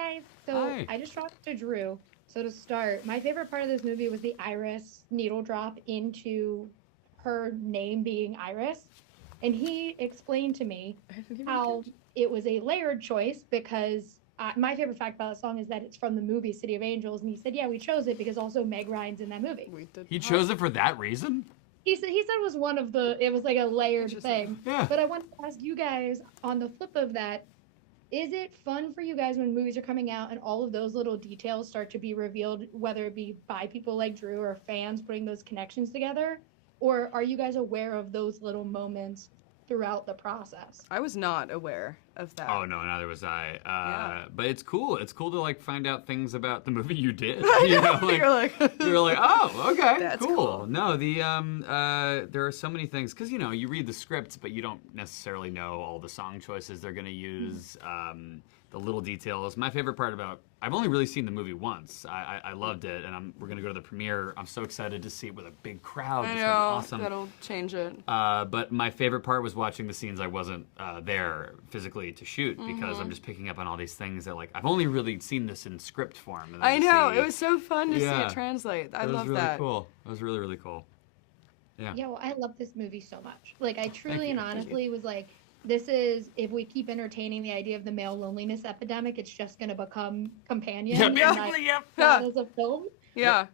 guys. So Hi. I just talked to Drew. So to start, my favorite part of this movie was the Iris needle drop into her name being Iris. And he explained to me how it was a layered choice because my favorite fact about the song is that it's from the movie City of Angels. And he said, yeah, we chose it because also Meg Ryan's in that movie. He chose it for that reason? He said it was one of it was like a layered thing. Yeah. But I wanted to ask you guys on the flip of that, is it fun for you guys when movies are coming out and all of those little details start to be revealed, whether it be by people like Drew or fans putting those connections together? Or are you guys aware of those little moments throughout the process? I was not aware of that. Oh no, neither was I. Yeah. But it's cool. It's cool to like find out things about the movie you did. I You know, like, you're like, oh, okay, That's cool. cool. No, there are so many things because you read the scripts, but you don't necessarily know all the song choices they're gonna use. The little details. My favorite part I've only really seen the movie once. I loved it, and we're gonna go to the premiere. I'm so excited to see it with a big crowd. I It's know, gonna be awesome. that'll change it. But my favorite part was watching the scenes I wasn't there physically to shoot because I'm just picking up on all these things that I've only really seen this in script form. And then I know, see, it was so fun to see Yeah. it translate. I it was love really that. cool. It was really, really cool. Yeah. Yeah, well, I love this movie so much. Like, I truly you. and honestly was like, this is, if we keep entertaining the idea of the male loneliness epidemic, it's just going to become Companion. Yeah, and basically, not yeah. as a film Yeah.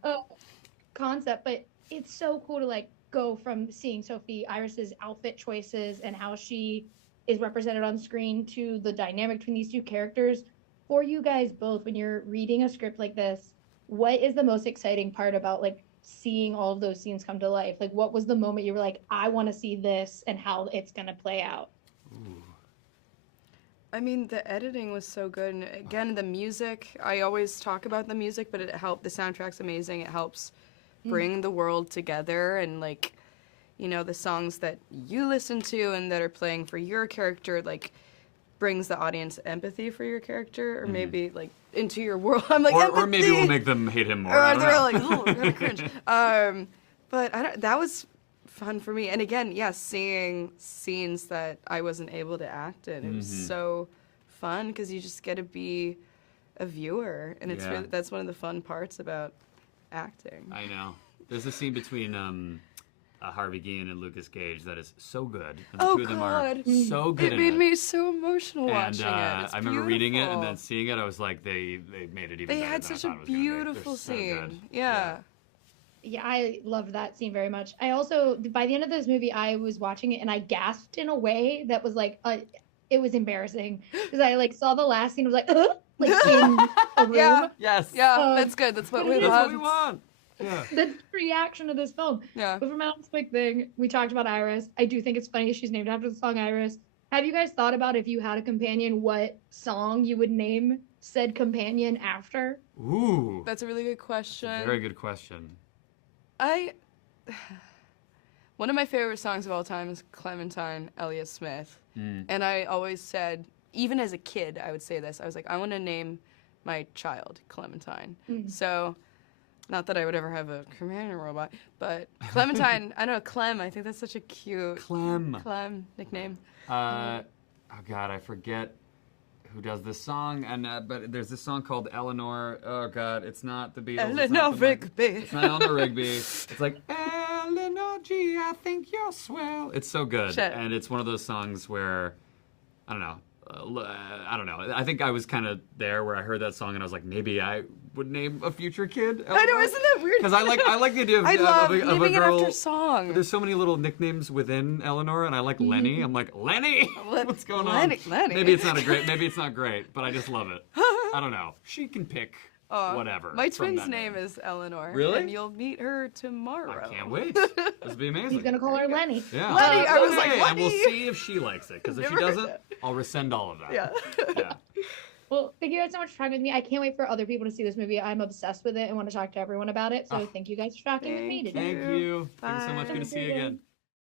concept. But it's so cool to go from seeing Sophie Iris's outfit choices and how she is represented on screen to the dynamic between these two characters. For you guys both, when you're reading a script like this, what is the most exciting part about seeing all of those scenes come to life? What was the moment you were like, I want to see this and how it's going to play out? Ooh. I mean, the editing was so good, and again, the music, I always talk about the music, but it helped, the soundtrack's amazing, it helps bring the world together, and the songs that you listen to and that are playing for your character, brings the audience empathy for your character, or maybe, into your world. I'm like, or maybe we'll make them hate him more. I don't they're know. like, ooh, kind of cringe. But that was fun for me. And again, seeing scenes that I wasn't able to act in, it was so fun because you just get to be a viewer, and it's really, that's one of the fun parts about acting. I know. There's a scene between Harvey Guillen and Lucas Gage that is so good. And the two of them are so good It made me so emotional watching it. I remember reading it and then seeing it. I was like, they made it even better. They had than I such a thought it was gonna be. beautiful They're so scene. good. Yeah. Yeah, I loved that scene very much. I also, by the end of this movie, I was watching it and I gasped in a way that was it was embarrassing because I saw the last scene, was like in a room. Yeah. Yes. Yeah, that's good. That's what we That's want. what we want. Yeah. The reaction of this film. Yeah. But for my last quick thing, we talked about Iris. I do think it's funny she's named after the song Iris. Have you guys thought about, if you had a companion, what song you would name said companion after? Ooh. That's a really good question. Very good question. One of my favorite songs of all time is Clementine, Elliott Smith. And I always said, even as a kid, I would say this. I was like, I want to name my child Clementine. So, not that I would ever have a companion robot, but Clementine, I don't know, Clem, I think that's such a cute Clem nickname. Oh God, I forget who does this song, and but there's this song called Eleanor. Oh God, it's not the Beatles. Eleanor Rigby. It's not Eleanor Rigby. It's like Eleanor G, I think you're swell. It's so good, Shit. and it's one of those songs where I don't know. I don't know. I think I was kind of there where I heard that song and I was like, maybe I would name a future kid Eleanor. I know, isn't that weird? Because I like the idea of, I love of a naming it girl. after song. There's so many little nicknames within Eleanor, and I like Lenny. I'm like, Lenny, what's going on? Lenny. Maybe it's not great, but I just love it. I don't know. She can pick whatever. My from twin's that name is Eleanor. Really? And you'll meet her tomorrow. I can't wait. This will be amazing. He's gonna call her Lenny. Yeah. Lenny, I was like, And Lenny. we'll see if she likes it, because if she Never heard doesn't, that. I'll rescind all of that. Yeah. Yeah. Well, thank you guys so much for talking with me. I can't wait for other people to see this movie. I'm obsessed with it and want to talk to everyone about it. So thank you guys for talking with me today. Thank you. Thank you so much. Bye. Good to see you again.